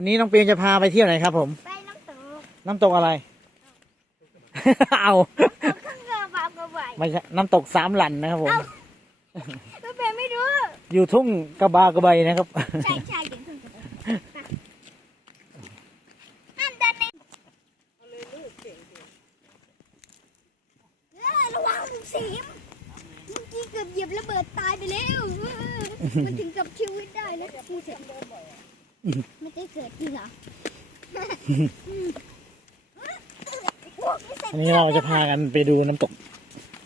วันนี้น้องปีนจะพาไปเที่ยวไหนครับ ผม ไปน้ำตกน้ำตกอะไร เอาข้างเรือบางกระไหวไม่ใช่น้ำตกสามหลันนะครับผมก็เป็นไม่รู้ อยู่ทุ่งกระบากระใบนะครับ ใช่ใช่เดี๋ยวถึงจะไปนั่นดันนี่เออระวังสิมเมื่อกี้เกือบเหยียบระเบิดตายไปแล้วเออมันถึงกับชีวิตได้นะมูเสร็จ ไม่ได้เกิดจริงเหรออันนี้เราจะพากันไปดูน้ำตก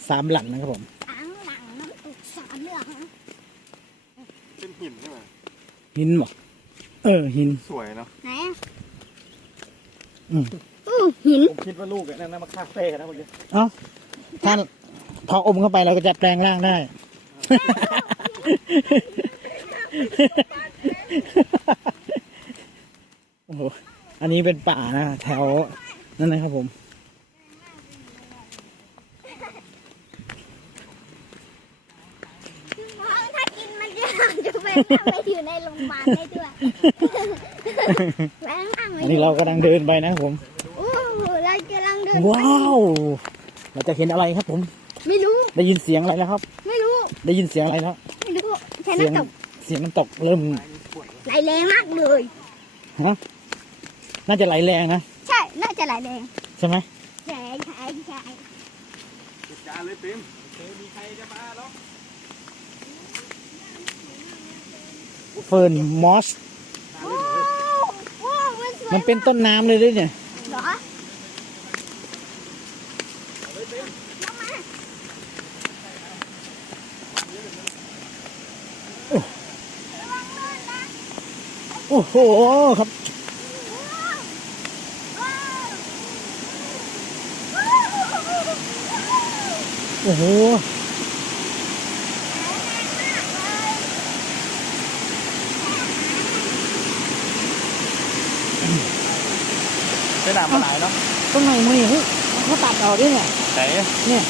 สามหลันนะครับผมสามหลังน้ำตกสามหลังเป็นหินใช่ไหมหินหมอกเออหินสวยเนาะไหนอะอืมอู้หินผมคิดว่าลูกนั่นนะมาคาเฟ่นะเมื่อกี้เอ้าถ้าพออมเข้าไปเราก็จะแปลงร่างได้ โอ้โห อั นนี้เป็นป่านะแถวนั่นนะครับผม ถ้ากินมันจะจะไปนั่งไปอยู่ในโรงพยาบาลได้ด้วยแม่งนั่งไปอันนี้เรากำลังเดินไปนะครับผมโอ้โหเรากำลังเดินว้าวเราจะเห็นอะไรครับผม ไม่รู้ ได้ยินเสียงอะไรแล้วครับ ไม่รู้ ได้ยินเสียงอะไรแล้วไม่รู้แค่เสียงน้ำตกเสียงน้ำตกเริ่มไหลแรงมากเลยฮะ น่าจะไหลแรงนะใช่ น่าจะไหลแรงใช่ไหมใช่ใช่ใช่จัดการเลยปิมเคมีใครจะมาแล้วเฟิร์นมอส โอ้โหมันสวยมันเป็นต้นน้ำเลยด้วยเนี่ย เหรอลงมาระวังลื่นนะโอ้โหครับ อ้โหเป็นหนามปลาไหลเนาะต้นไม้มือนี่เฮ้ยเขาตัดออกด้วยเนี่ยไหนเนี่ย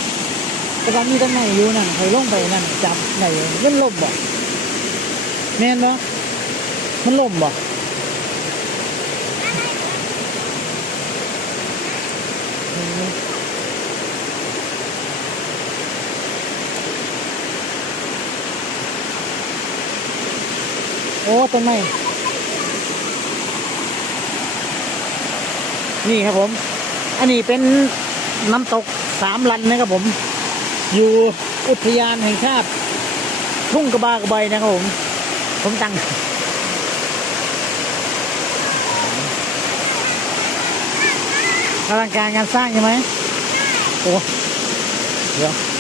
แต่ว่ามีต้นไม้อยู่นั่นใครลงไปนั่นจับไหนมันล่มบ่แม่นบ่มันล่มบ่ ต้นไม้นี่ครับผม อันนี้เป็นน้ำตกสามลันนะครับผม อยู่อุทยานแห่งชาติทุ่งกระบากระใบนะครับผม ผมตั้งอลังการงานสร้างใช่ไหมโอ้เดี๋ยว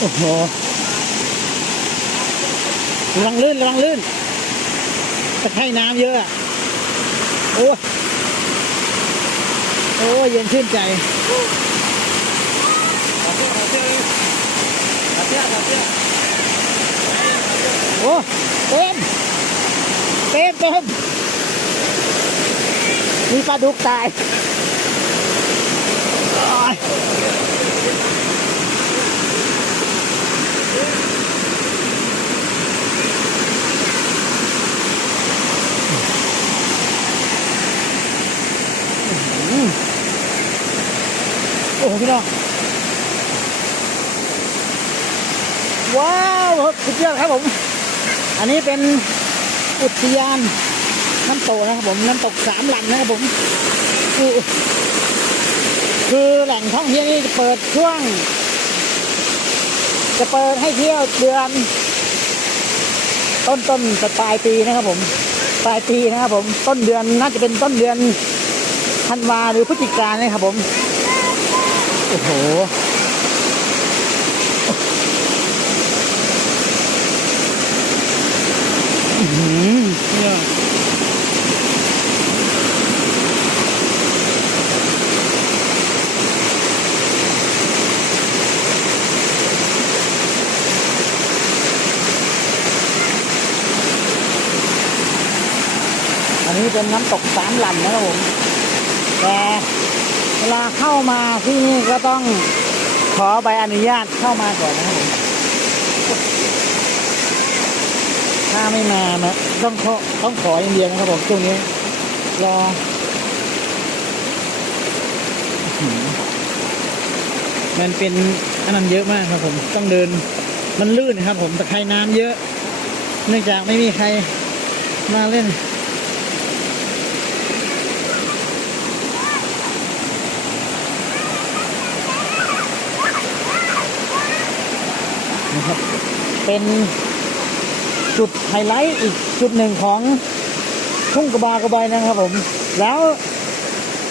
โอ้โหระวังลื่นระวังลื่นตะไคร่น้ำเยอะโอ้ยโอ้ยเย็นชื่นใจขอเที่ยวขอเที่ยวขอเที่ยวขอเที่ยวโอ้เต็มเต็มเต็มมีปลาดุกตาย โอ้โหพี่น้องว้าวสุดยอดครับผม อันนี้เป็นอุทยานน้ำตกนะครับผมน้ำตกสามหลังนะครับผมคือคือแหล่งท่องเที่ยวนี้จะเปิดช่วง จะเปิดให้เที่ยวเดือน ต้นต้นปลายปีนะครับผม ปลายปีนะครับผม ต้นเดือนน่าจะเป็นต้นเดือนธันวาหรือพฤศจิกายนนะครับผม โอ้โห อืมเนี่ยอันนี้เป็นน้ำตกสามลำนะครับผมแต่ เวลาเข้ามาที่นี่ก็ต้องขอใบอนุญาตเข้ามาก่อนนะครับผมถ้าไม่มานะต้องขอต้องขออย่างเดียวนะครับผมช่วงนี้รอมันเป็นอันนั้นเยอะมากครับผมต้องเดินมันลื่นครับผมตะไคร่น้ำเยอะ เนื่องจากไม่มีใครมาเล่น นะครับ เป็นจุดไฮไลท์อีกจุดหนึ่งของทุ่งกระบากระบอยนะครับผม แล้ว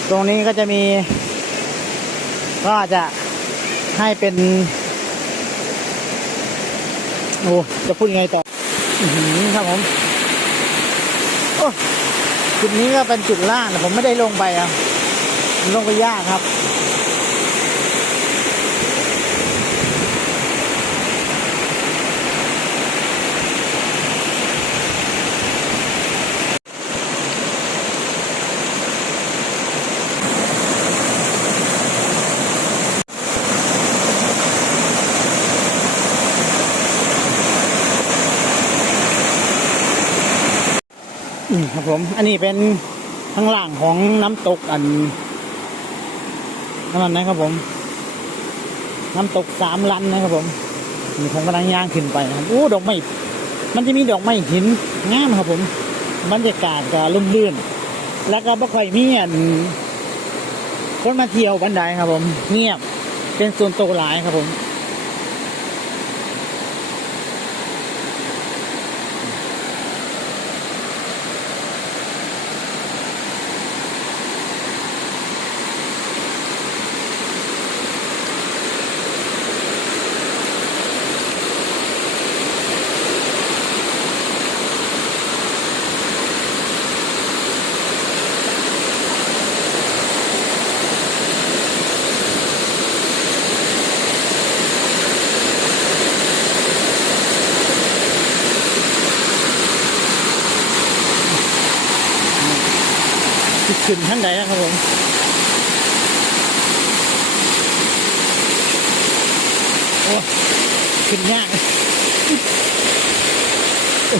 ตรงนี้ก็จะมี ก็จะให้เป็น โอ้จะพูดยังไงต่ออครับผมโอ้จุดนี้ก็เป็นจุดล่างแต่ผมไม่ได้ลงไปอะมันลงไปยากครับ ครับผม อันนี้เป็นข้างล่างของน้ำตกอันนั่นนะครับผม น้ำตกสามลันนะครับผมนี่ผมกำลังย่างขึ้นไปนะครับโอ้ดอกไม้มันจะมีดอกไม้หินงามครับผมบรรยากาศก็ร่มรื่น แล้วก็ไม่ค่อยมีอันคนมาเที่ยวบันไดครับผม เงียบเป็นส่วนตัวหลายครับผม ขึ้นท่านใดนะครับผมโอ้ขึ้นยากอือ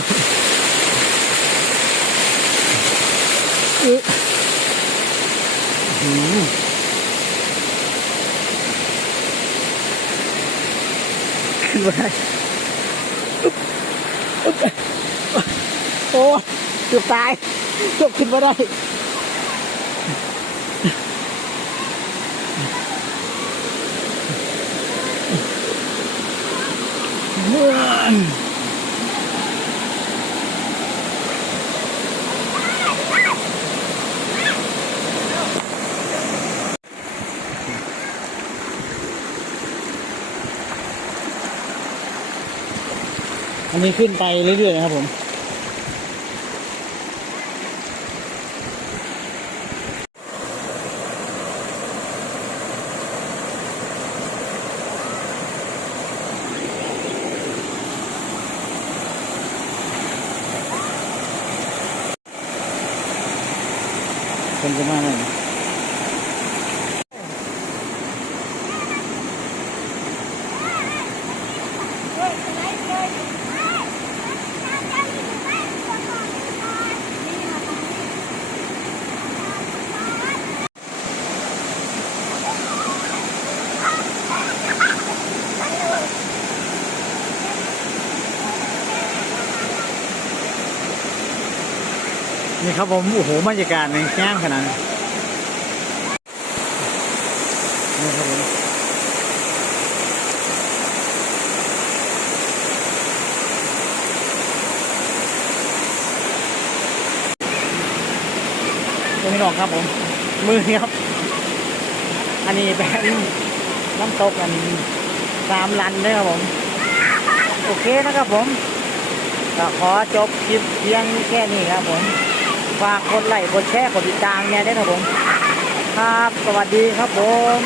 หือขึ้นมาได้อุ๊บอุ๊บโอ้เกือบตายเกือบขึ้นมาได้ อันนี้ขึ้นไปเรื่อยๆนะครับผมคนจะมาไหนี่ ครับผม โอ้โหบรรยากาศในแก้มขนาดนี้นี่ครับผมตรงนี้หนอกครับผม มือครับ อันนี้เป็นน้ำตกอันสามลันด้วยครับผม โอเคนะครับผมก็ขอจบคลิปเพียงแค่นี้ครับผม ฝากกดไลค์กดแชร์กดติดตามเนี่ยด้ครับผม ครับ สวัสดีครับผม